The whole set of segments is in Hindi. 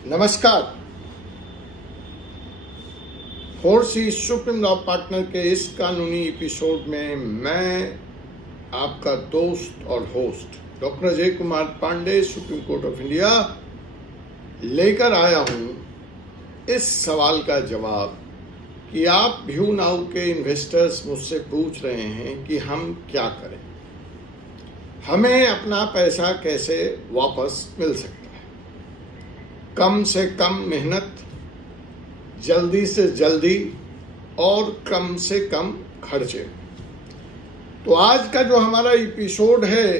नमस्कार। 4C सुप्रीम लॉ पार्टनर के इस कानूनी एपिसोड में मैं आपका दोस्त और host doctor Ajay Kumar Pandey, supreme court of India, लेकर आया हूं इस सवाल का जवाब कि आप व्यू नाउ के इन्वेस्टर्स मुझसे पूछ रहे हैं कि हम क्या करें, हमें अपना पैसा कैसे वापस मिल सकता है, कम से कम मेहनत, जल्दी से जल्दी और कम से कम खर्चे। तो आज का जो हमारा एपिसोड है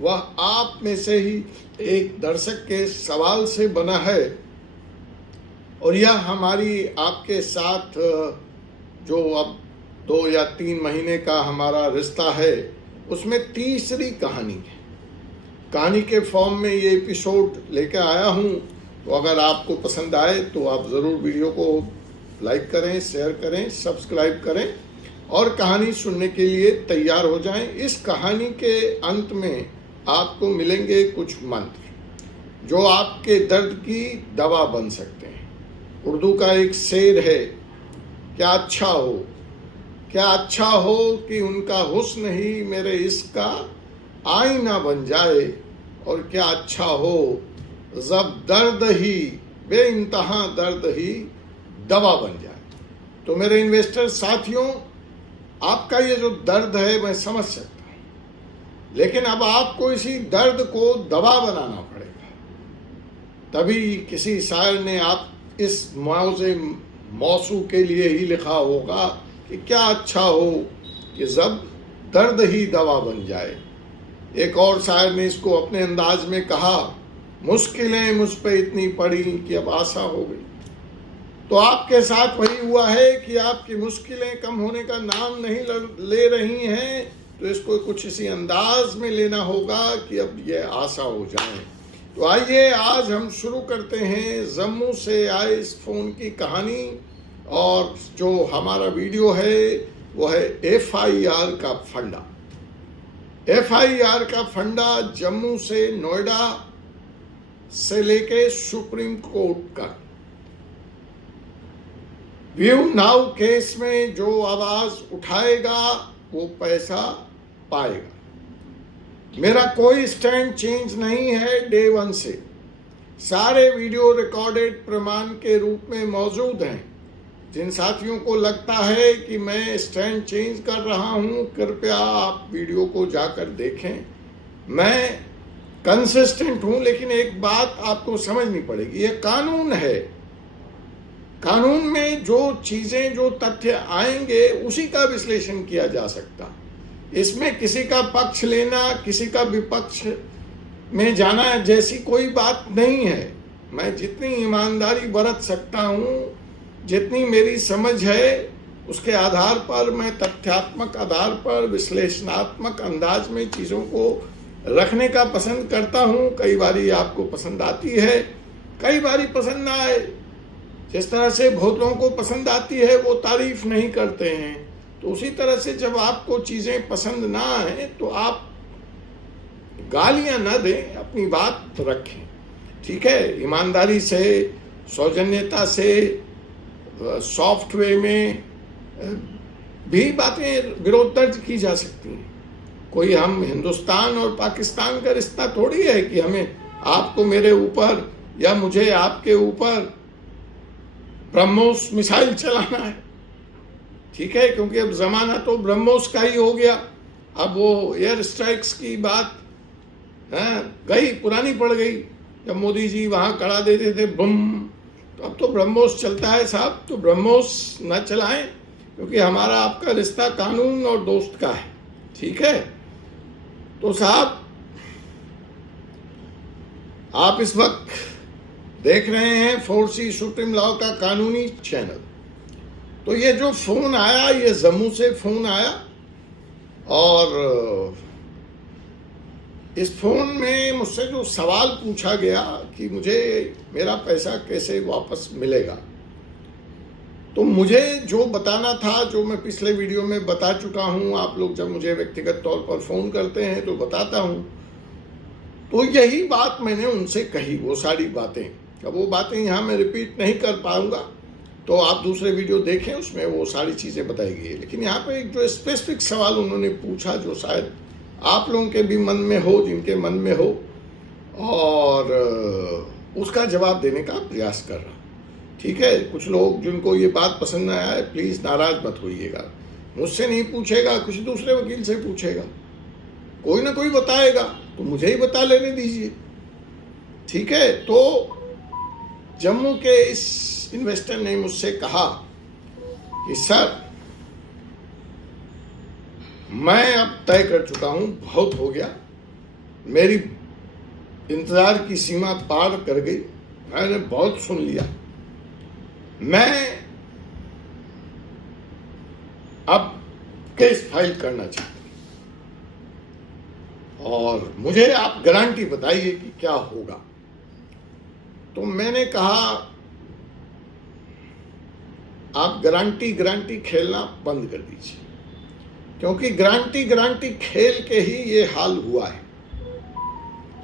वह आप में से ही एक दर्शक के सवाल से बना है और यह हमारी आपके साथ जो अब 2 या 3 महीने का हमारा रिश्ता है उसमें तीसरी कहानी है। कहानी के फॉर्म में ये एपिसोड लेकर आया हूँ। तो अगर आपको पसंद आए तो आप ज़रूर वीडियो को लाइक करें, शेयर करें, सब्सक्राइब करें और कहानी सुनने के लिए तैयार हो जाएं। इस कहानी के अंत में आपको मिलेंगे कुछ मंत्र जो आपके दर्द की दवा बन सकते हैं। उर्दू का एक शेर है, क्या अच्छा हो कि उनका हुस्न ही मेरे इश्क का आईना बन जाए, और क्या अच्छा हो जब दर्द ही बेइंतहा दर्द ही दवा बन जाए। तो मेरे इन्वेस्टर साथियों, आपका ये जो दर्द है मैं समझ सकता हूँ, लेकिन अब आपको इसी दर्द को दवा बनाना पड़ेगा। तभी किसी शायर ने आप इस मौजे मौसू के लिए ही लिखा होगा कि क्या अच्छा हो कि जब दर्द ही दवा बन जाए। एक और शायर ने इसको अपने अंदाज में कहा, मुश्किलें मुझ पे इतनी पड़ी कि अब आशा हो गई। तो आपके साथ वही हुआ है कि आपकी मुश्किलें कम होने का नाम नहीं ले रही हैं, तो इसको कुछ इसी अंदाज में लेना होगा कि अब ये आशा हो जाए। तो आइए आज हम शुरू करते हैं जम्मू से आए इस फोन की कहानी। और जो हमारा वीडियो है वो है FIR का फंडा। FIR का फंडा जम्मू से नोएडा से लेके सुप्रीम कोर्ट का। व्यू नाउ केस में जो आवाज उठाएगा वो पैसा पाएगा। मेरा कोई स्टैंड चेंज नहीं है डे 1 से। सारे वीडियो रिकॉर्डेड प्रमाण के रूप में मौजूद हैं। जिन साथियों को लगता है कि मैं स्टैंड चेंज कर रहा हूं, कृपया आप वीडियो को जाकर देखें। मैं कंसिस्टेंट हूं, लेकिन एक बात आपको समझनी पड़ेगी, ये कानून है। कानून में जो चीजें, जो तथ्य आएंगे उसी का विश्लेषण किया जा सकता। इसमें किसी का पक्ष लेना, किसी का विपक्ष में जाना जैसी कोई बात नहीं है। मैं जितनी ईमानदारी बरत सकता हूं, जितनी मेरी समझ है, उसके आधार पर मैं तथ्यात्मक आधार पर विश्लेषणात्मक अंदाज में चीजों को रखने का पसंद करता हूं। कई बारी आपको पसंद आती है, कई बारी पसंद ना आए। जिस तरह से बहुत लोगों को पसंद आती है वो तारीफ नहीं करते हैं, तो उसी तरह से जब आपको चीजें पसंद ना आए तो आप गालियां ना दें, अपनी बात रखें। ठीक है, ईमानदारी से, सौजन्यता से, सॉफ्ट वे में भी बातें विरोध दर्ज की जा सकती हैं। कोई हम हिंदुस्तान और पाकिस्तान का रिश्ता थोड़ी है कि हमें आपको मेरे ऊपर या मुझे आपके ऊपर ब्रह्मोस मिसाइल चलाना है। ठीक है, क्योंकि अब जमाना तो ब्रह्मोस का ही हो गया। अब वो एयर स्ट्राइक्स की बात गई, पुरानी पड़ गई। जब मोदी जी वहां कड़ा देते थे बम, तो अब तो ब्रह्मोस चलता है साहब। तो ब्रह्मोस न चलाएं, क्योंकि हमारा आपका रिश्ता कानून और दोस्त का है। ठीक है, तो साहब आप इस वक्त देख रहे हैं 4C सुप्रीम लॉ का कानूनी चैनल। तो ये जो फोन आया, ये जम्मू से फोन आया और इस फोन में मुझसे जो सवाल पूछा गया कि मुझे मेरा पैसा कैसे वापस मिलेगा, तो मुझे जो बताना था, जो मैं पिछले वीडियो में बता चुका हूं, आप लोग जब मुझे व्यक्तिगत तौर पर फोन करते हैं तो बताता हूं, तो यही बात मैंने उनसे कही, वो सारी बातें अब वो बातें यहाँ मैं रिपीट नहीं कर पाऊंगा, तो आप दूसरे वीडियो देखें, उसमें वो सारी चीज़ें बताई गई है। लेकिन यहाँ पे एक जो स्पेसिफिक सवाल उन्होंने पूछा, जो शायद आप लोगों के भी मन में हो, जिनके मन में हो, और उसका जवाब देने का प्रयास कर रहा हूँ। ठीक है, कुछ लोग जिनको ये बात पसंद न आए, प्लीज़ नाराज मत होइएगा। मुझसे नहीं पूछेगा, कुछ दूसरे वकील से पूछेगा, कोई ना कोई बताएगा, तो मुझे ही बता लेने दीजिए। ठीक है, तो जम्मू के इस इन्वेस्टर ने मुझसे कहा कि सर, मैं अब तय कर चुका हूं, बहुत हो गया, मेरी इंतजार की सीमा पार कर गई, मैंने बहुत सुन लिया, मैं अब केस फाइल करना चाहता हूं और मुझे आप गारंटी बताइए कि क्या होगा। तो मैंने कहा, आप गारंटी खेलना बंद कर दीजिए, क्योंकि गारंटी खेल के ही ये हाल हुआ है।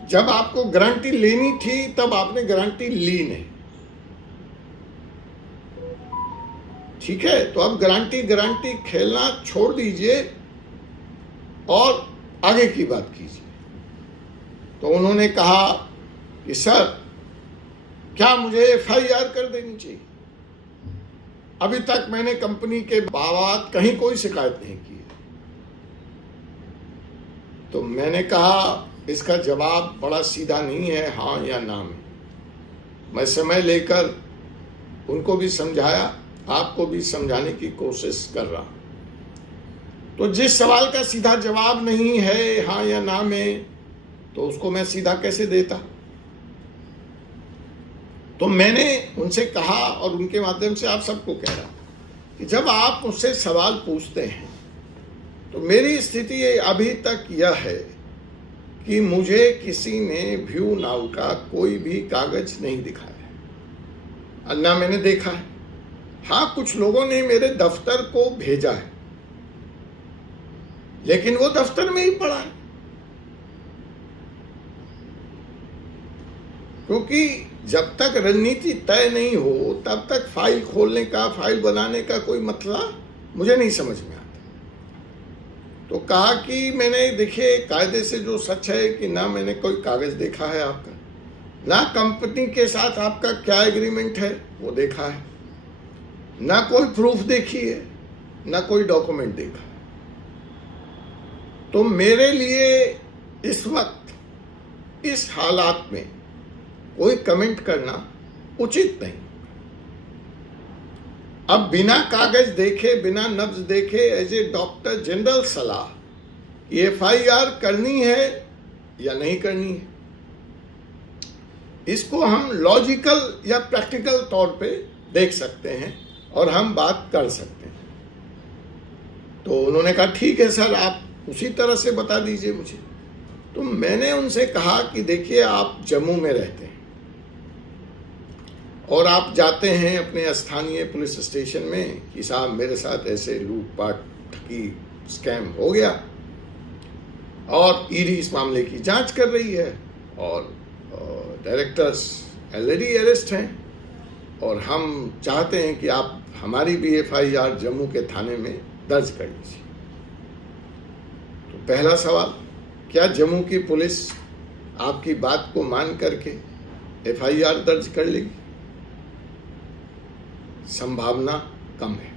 जब आपको गारंटी लेनी थी तब आपने गारंटी ली नहीं। ठीक है, तो अब गारंटी खेलना छोड़ दीजिए और आगे की बात कीजिए। तो उन्होंने कहा कि सर, क्या मुझे FIR कर देनी चाहिए? अभी तक मैंने कंपनी के बाबत कहीं कोई शिकायत नहीं की है। तो मैंने कहा, इसका जवाब बड़ा सीधा नहीं है, हाँ या ना में। मैं समय लेकर उनको भी समझाया, आपको भी समझाने की कोशिश कर रहा। तो जिस सवाल का सीधा जवाब नहीं है हाँ या ना में, तो उसको मैं सीधा कैसे देता? तो मैंने उनसे कहा, और उनके माध्यम से आप सबको कह रहा हूं, कि जब आप मुझसे सवाल पूछते हैं, तो मेरी स्थिति अभी तक यह है कि मुझे किसी ने व्यू नाउ का कोई भी कागज नहीं दिखाया है, ना मैंने देखा है। हाँ, कुछ लोगों ने मेरे दफ्तर को भेजा है, लेकिन वो दफ्तर में ही पड़ा है, क्योंकि जब तक रणनीति तय नहीं हो तब तक फाइल खोलने का, फाइल बनाने का कोई मतलब मुझे नहीं समझ में आता। तो कहा कि मैंने, देखिए, कायदे से जो सच है कि ना मैंने कोई कागज देखा है आपका, ना कंपनी के साथ आपका क्या एग्रीमेंट है वो देखा है, ना कोई प्रूफ देखी है, ना कोई डॉक्यूमेंट देखा है। तो मेरे लिए इस वक्त इस हालात में कोई कमेंट करना उचित नहीं। अब बिना कागज देखे, बिना नब्ज देखे, एज ए डॉक्टर जनरल सलाह, FIR करनी है या नहीं करनी है, इसको हम लॉजिकल या प्रैक्टिकल तौर पे देख सकते हैं और हम बात कर सकते हैं। तो उन्होंने कहा, ठीक है सर, आप उसी तरह से बता दीजिए मुझे। तो मैंने उनसे कहा कि देखिए, आप जम्मू में रहते हैं और आप जाते हैं अपने स्थानीय पुलिस स्टेशन में कि साहब, मेरे साथ ऐसे लूटपाट, ठगी, स्कैम हो गया, और ईडी इस मामले की जांच कर रही है, और डायरेक्टर्स ऑलरेडी अरेस्ट हैं, और हम चाहते हैं कि आप हमारी भी FIR जम्मू के थाने में दर्ज कर लीजिए। तो पहला सवाल, क्या जम्मू की पुलिस आपकी बात को मान करके FIR दर्ज कर लेगी? संभावना कम है।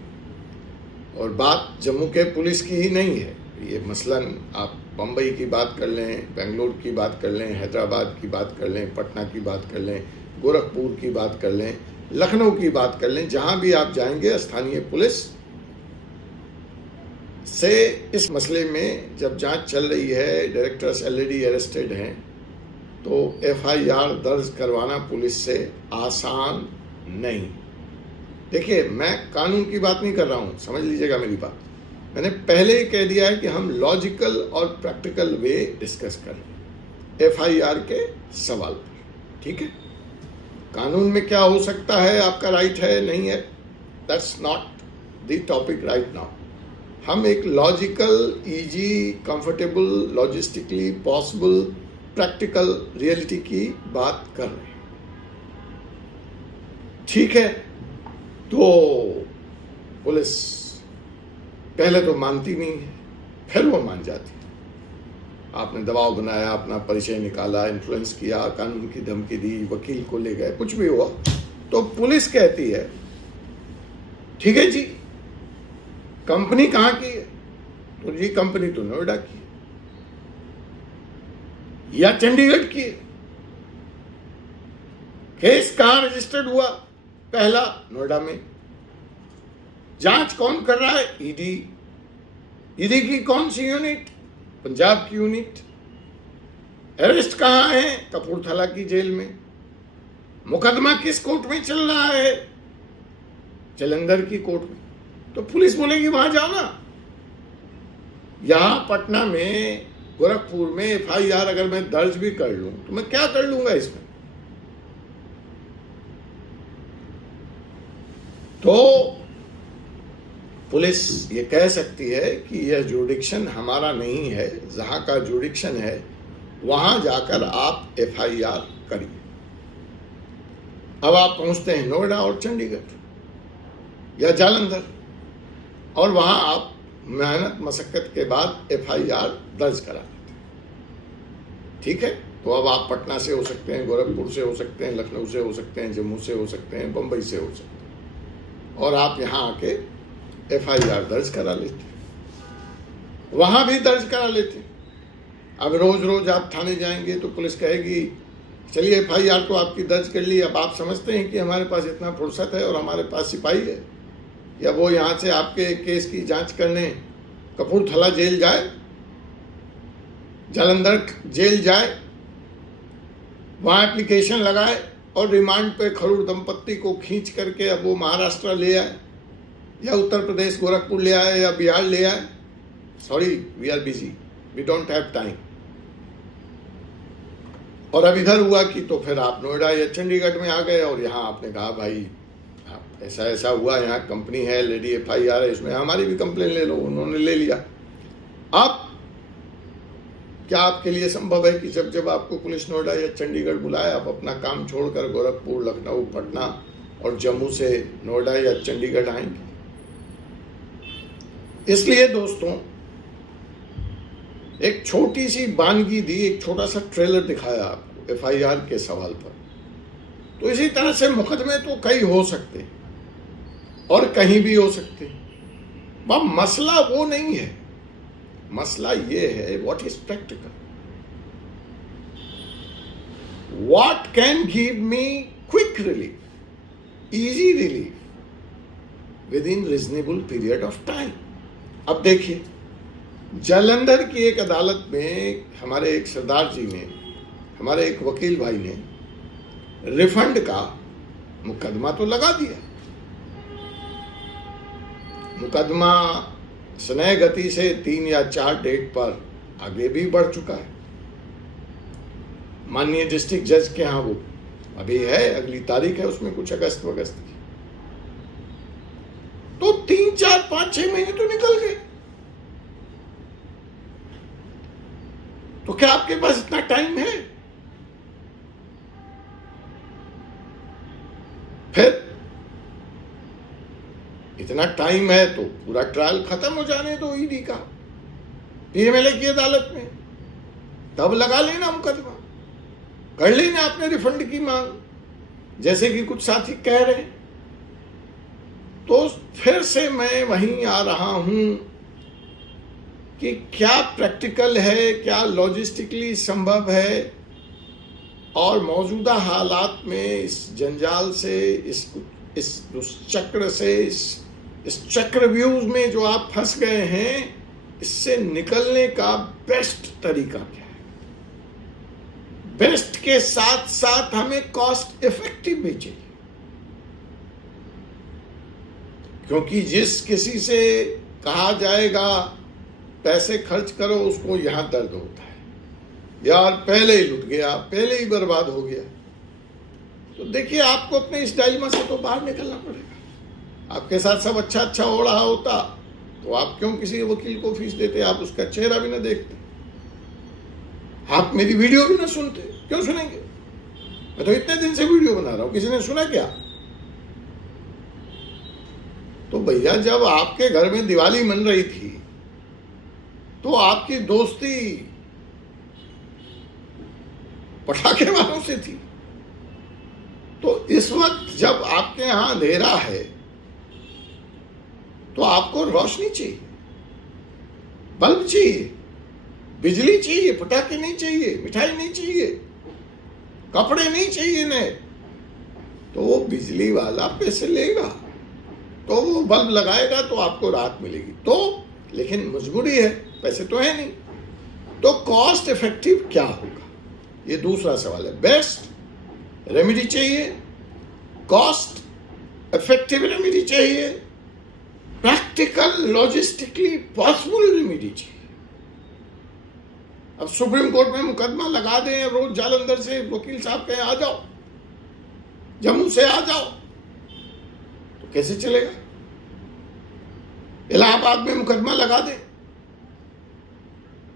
और बात जम्मू के पुलिस की ही नहीं है, ये मसलन आप बम्बई की बात कर लें, बेंगलोर की बात कर लें, हैदराबाद की बात कर लें, पटना की बात कर लें, गोरखपुर की बात कर लें, लखनऊ की बात कर लें, जहां भी आप जाएंगे, स्थानीय पुलिस से इस मसले में जब जांच चल रही है, डायरेक्टर्स ऑलरेडी अरेस्टेड हैं, तो FIR दर्ज करवाना पुलिस से आसान नहीं। देखिए, मैं कानून की बात नहीं कर रहा हूं, समझ लीजिएगा मेरी बात। मैंने पहले ही कह दिया है कि हम लॉजिकल और प्रैक्टिकल वे डिस्कस करें FIR के सवाल पर। ठीक है, कानून में क्या हो सकता है, आपका राइट है नहीं है, that's not the topic right now. हम एक logical, easy, comfortable, logistically possible, practical reality की बात कर रहे हैं। ठीक है, तो पुलिस पहले तो मानती नहीं है, फिर वो मान जाती है। आपने दबाव बनाया, अपना परिचय निकाला, इन्फ्लुएंस किया, कानून की धमकी दी, वकील को ले गए, कुछ भी हुआ, तो पुलिस कहती है ठीक है जी, कंपनी कहाँ की है? तो जी कंपनी तो नोएडा की है या चंडीगढ़ की है। केस कहाँ रजिस्टर्ड हुआ? पहला नोएडा में। जांच कौन कर रहा है? ईडी। ईडी की कौन सी यूनिट? पंजाब की यूनिट। अरेस्ट कहाँ है? कपूरथला की जेल में। मुकदमा किस कोर्ट में चल रहा है? जालंधर की कोर्ट में। तो पुलिस बोलेगी वहां जाओ ना। यहां पटना में, गोरखपुर में एफआईआर अगर मैं दर्ज भी कर लूं तो मैं क्या कर लूंगा इसमें? तो पुलिस ये कह सकती है कि यह जुरिडिक्शन हमारा नहीं है, जहां का जुरिडिक्शन है वहां जाकर आप एफआईआर करिए। अब आप पहुंचते हैं नोएडा और चंडीगढ़ या जालंधर, और वहां आप मेहनत मशक्कत के बाद एफआईआर दर्ज करा देते हैं। ठीक है, तो अब आप पटना से हो सकते हैं, गोरखपुर से हो सकते हैं, लखनऊ से हो सकते हैं, जम्मू से हो सकते हैं, बंबई से हो सकते हैं, और आप यहां आके एफआईआर दर्ज करा लेते, वहां भी दर्ज करा लेते। अब रोज रोज आप थाने जाएंगे तो पुलिस कहेगी चलिए एफआईआर तो आपकी दर्ज कर ली, अब आप समझते हैं कि हमारे पास इतना फुर्सत है और हमारे पास सिपाही है, या वो यहाँ से आपके केस की जांच करने कपूरथला जेल जाए, जालंधर जेल जाए, वहाँ एप्लीकेशन लगाए और रिमांड पे खरूड़ दंपत्ति को खींच करके अब वो महाराष्ट्र ले आए या उत्तर प्रदेश गोरखपुर ले आए या बिहार ले आए। Sorry, we are busy, we don't have time. और अब इधर हुआ कि तो फिर आप नोएडा या चंडीगढ़ में आ गए और यहाँ आपने कहा भाई ऐसा ऐसा हुआ, यहाँ कंपनी है, लेडी एफआईआर है, इसमें हमारी भी कंप्लेन ले लो। उन्होंने ले लिया। अब क्या आपके लिए संभव है कि जब जब आपको पुलिस नोएडा या चंडीगढ़ बुलाए आप अपना काम छोड़कर गोरखपुर, लखनऊ, पटना और जम्मू से नोएडा या चंडीगढ़ आएंगे? इसलिए दोस्तों एक छोटी सी वानगी दी, एक छोटा सा ट्रेलर दिखाया आपको एफआईआर के सवाल पर। तो इसी तरह से मुकदमे तो कई हो सकते हैं और कहीं भी हो सकते हैं। वह मसला वो नहीं है, मसला ये है what is practical, what can give me quick relief, easy relief with in reasonable period of time. अब देखिए, जालंधर की एक अदालत में हमारे एक सरदार जी ने, हमारे एक वकील भाई ने रिफंड का मुकदमा तो लगा दिया। मुकदमा स्नेह गति से 3 या 4 डेट पर आगे भी बढ़ चुका है। माननीय डिस्ट्रिक्ट जज के यहाँ वो अभी है, अगली तारीख है उसमें कुछ अगस्त वगस्त की। तो 3, 4, 5, 6 महीने तो निकल गए। तो क्या आपके पास इतना टाइम है? फिर इतना टाइम है तो पूरा ट्रायल खत्म हो जाने दो ईडी का, पीएमएलए की अदालत में, तब लगा लेना मुकदमा, कर लेना आपने रिफंड की मांग, जैसे कि कुछ साथी कह रहे हैं। तो फिर से मैं वहीं आ रहा हूं कि क्या प्रैक्टिकल है, क्या लॉजिस्टिकली संभव है, और मौजूदा हालात में इस जंजाल से, इस दुष्चक्र से, इस चक्रव्यूह में जो आप फंस गए हैं, इससे निकलने का बेस्ट तरीका क्या है? बेस्ट के साथ साथ हमें कॉस्ट इफेक्टिव भी चाहिए, क्योंकि जिस किसी से कहा जाएगा पैसे खर्च करो, उसको यहां दर्द होता है, यार पहले ही लुट गया, पहले ही बर्बाद हो गया। तो देखिए, आपको अपने इस डायलेमा से तो बाहर निकलना पड़ेगा। आपके साथ सब अच्छा अच्छा हो रहा होता तो आप क्यों किसी वकील को फीस देते? आप उसका चेहरा भी ना देखते, आप मेरी वीडियो भी ना सुनते। क्यों सुनेंगे? मैं तो इतने दिन से वीडियो बना रहा हूं, किसी ने सुना क्या? तो भैया जब आपके घर में दिवाली मन रही थी तो आपकी दोस्ती पटाखे वालों से थी। तो इस वक्त जब आपके यहां अंधेरा है तो आपको रोशनी चाहिए, बल्ब चाहिए, बिजली चाहिए, पटाखे नहीं चाहिए, मिठाई नहीं चाहिए, कपड़े नहीं चाहिए नए। तो वो बिजली वाला पैसे लेगा, तो वो बल्ब लगाएगा, तो आपको राहत मिलेगी। तो लेकिन मजबूरी है, पैसे तो है नहीं। तो कॉस्ट इफेक्टिव क्या होगा, ये दूसरा सवाल है। बेस्ट रेमेडी चाहिए, कॉस्ट इफेक्टिव रेमेडी चाहिए, प्रैक्टिकल लॉजिस्टिकली पॉसिबल रेमेडी चाहिए। अब सुप्रीम कोर्ट में मुकदमा लगा दें, रोज जालंधर से वकील साहब कहें आ जाओ, जम्मू से आ जाओ, तो कैसे चलेगा? इलाहाबाद में मुकदमा लगा दें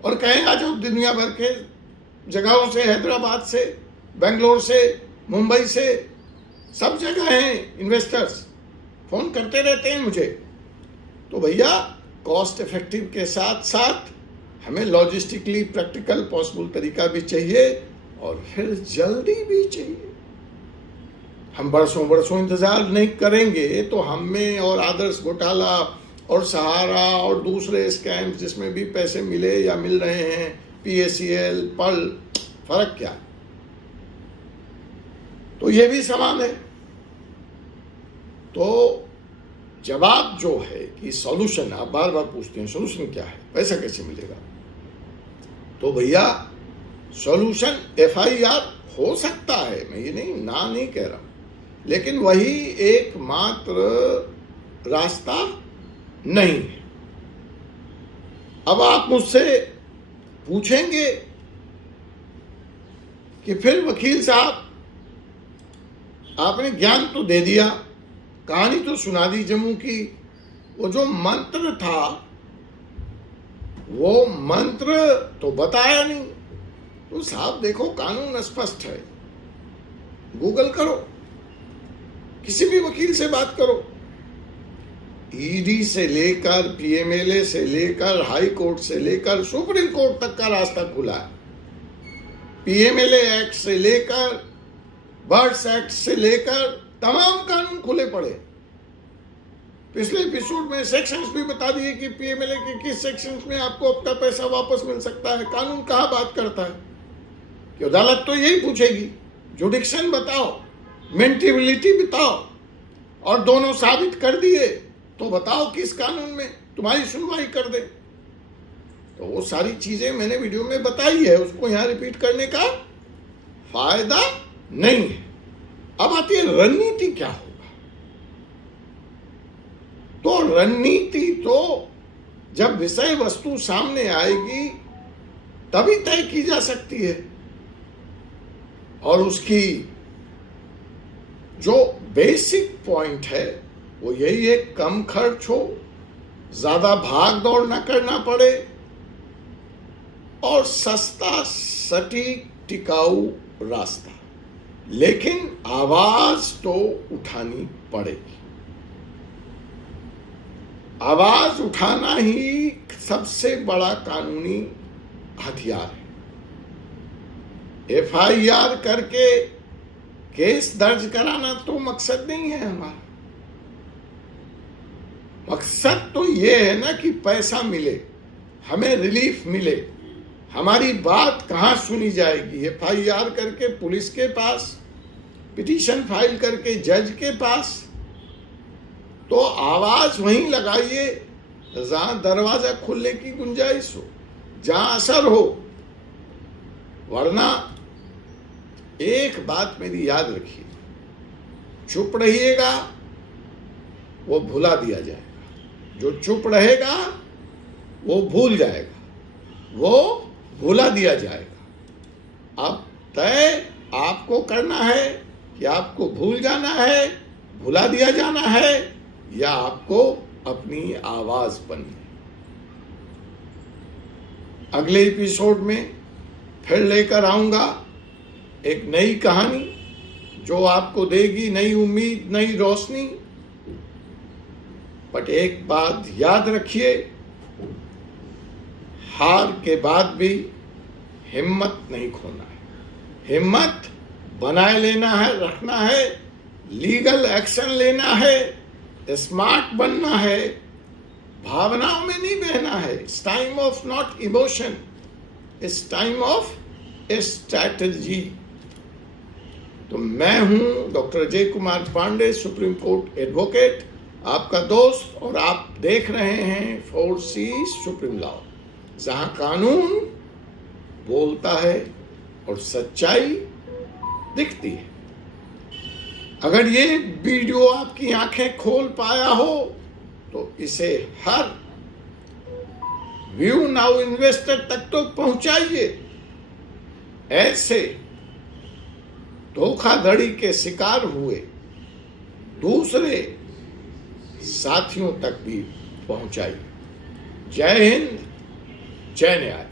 और कहें आ जाओ, दुनिया भर के जगहों से, हैदराबाद से, बेंगलोर से, मुंबई से, सब जगह हैं इन्वेस्टर्स, फोन करते रहते हैं मुझे। तो भैया कॉस्ट इफेक्टिव के साथ साथ हमें लॉजिस्टिकली प्रैक्टिकल पॉसिबल तरीका भी चाहिए और फिर जल्दी भी चाहिए। हम बरसों बरसों इंतजार नहीं करेंगे तो हम में और आदर्श घोटाला और सहारा और दूसरे स्कैम्स जिसमें भी पैसे मिले या मिल रहे हैं, PACL, पर्ल, फर्क क्या? तो ये भी सवाल है। तो जवाब जो है कि सॉल्यूशन, आप बार बार पूछते हैं सॉल्यूशन क्या है, पैसा कैसे मिलेगा? तो भैया सॉल्यूशन FIR हो सकता है, मैं ये नहीं कह रहा, लेकिन वही एकमात्र रास्ता नहीं है। अब आप मुझसे पूछेंगे कि फिर वकील साहब आपने ज्ञान तो दे दिया, कहानी तो सुना दी जम्मू की, वो जो मंत्र था वो मंत्र तो बताया नहीं। तो साहब देखो, कानून स्पष्ट है, गूगल करो, किसी भी वकील से बात करो, ED से लेकर PMLA से लेकर हाई कोर्ट से लेकर सुप्रीम कोर्ट तक का रास्ता खुला है। PMLA एक्ट से लेकर बर्ड्स एक्ट से लेकर तमाम कानून खुले पड़े। पिछले एपिसोड में सेक्शंस भी बता दिए कि PMLA के किस सेक्शंस में आपको अपना पैसा वापस मिल सकता है। कानून कहाँ बात करता है कि अदालत तो यही पूछेगी, जुडिक्शन बताओ, मेंटेबिलिटी बताओ, और दोनों साबित कर दिए तो बताओ किस कानून में तुम्हारी सुनवाई कर दे। तो वो सारी चीजें मैंने वीडियो में बताई है, उसको यहां रिपीट करने का फायदा नहीं है। अब आती है रणनीति क्या होगा। तो रणनीति तो जब विषय वस्तु सामने आएगी तभी तय की जा सकती है, और उसकी जो बेसिक पॉइंट है वो यही है, कम खर्च हो, ज्यादा भाग दौड़ ना करना पड़े, और सस्ता सटीक टिकाऊ रास्ता। लेकिन आवाज तो उठानी पड़ेगी। आवाज उठाना ही सबसे बड़ा कानूनी हथियार है। FIR करके केस दर्ज कराना तो मकसद नहीं है हमारा। मकसद तो ये है ना कि पैसा मिले, हमें रिलीफ मिले। हमारी बात कहाँ सुनी जाएगी? FIR करके पुलिस के पास, पिटीशन फाइल करके जज के पास। तो आवाज वहीं लगाइए जहां दरवाजा खुलने की गुंजाइश हो, जहां असर हो। वरना एक बात मेरी याद रखिए, चुप रहिएगा वो भुला दिया जाएगा, जो चुप रहेगा वो भूल जाएगा, वो भुला दिया जाएगा। अब तय आपको करना है कि आपको भूल जाना है, भुला दिया जाना है, या आपको अपनी आवाज बननी। अगले एपिसोड में फिर लेकर आऊंगा एक नई कहानी जो आपको देगी नई उम्मीद, नई रोशनी। बट एक बात याद रखिए, हार के बाद भी हिम्मत नहीं खोना है। हिम्मत बनाए लेना है, रखना है, लीगल एक्शन लेना है, स्मार्ट बनना है, भावनाओं में नहीं बहना है। It's time of not emotion, it's time of strategy. तो मैं हूं doctor Ajay Kumar Pandey, supreme court advocate, आपका दोस्त, और आप देख रहे हैं 4C सुप्रीम लॉ, जहां कानून बोलता है और सच्चाई दिखती है। अगर ये वीडियो आपकी आंखें खोल पाया हो तो इसे हर व्यू नाउ इन्वेस्टर तक तो पहुंचाइए। ऐसे धोखाधड़ी के शिकार हुए दूसरे साथियों तक भी पहुंचाइए। जय हिंद, जय न्याय।